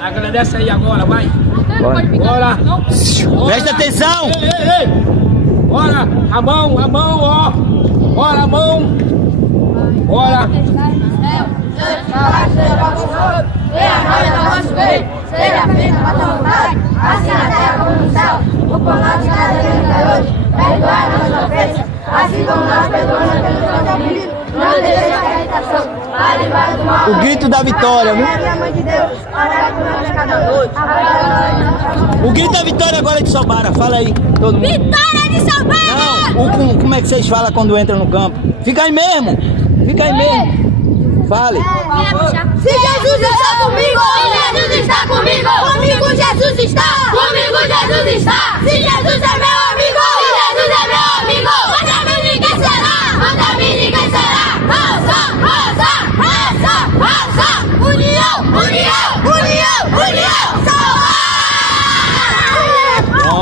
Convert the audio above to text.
Agradece aí agora, vai. Bora. Bora. Presta atenção. Ei. Bora, a mão, ó. Bora, a mão. Bora. Venha a nós o nosso bem, seja feita a tua vontade, assim na terra como no céu. O pão nosso de cada dia nos dai hoje, perdoai nossas ofensas, assim como nós perdoamos pelos nossos amigos. Não deixeis a tentação, mas livrai do mal. O grito da vitória, viu? Maria, Mãe de Deus, orai por nós pecadores, agora O grito da vitória agora é de Sobara. Fala aí, todo mundo. Vitória de São Paulo! Não, como é que vocês falam quando entram no campo? Fica aí mesmo. Fica aí mesmo. Fale. Se Jesus está comigo, se Jesus está comigo, comigo Jesus está, comigo Jesus está. Se Jesus é meu amigo, se Jesus é meu amigo, contra mim ninguém será, contra mim ninguém será. Rosa, rosa, rosa, rosa, união, união, união, união, salva! Ó.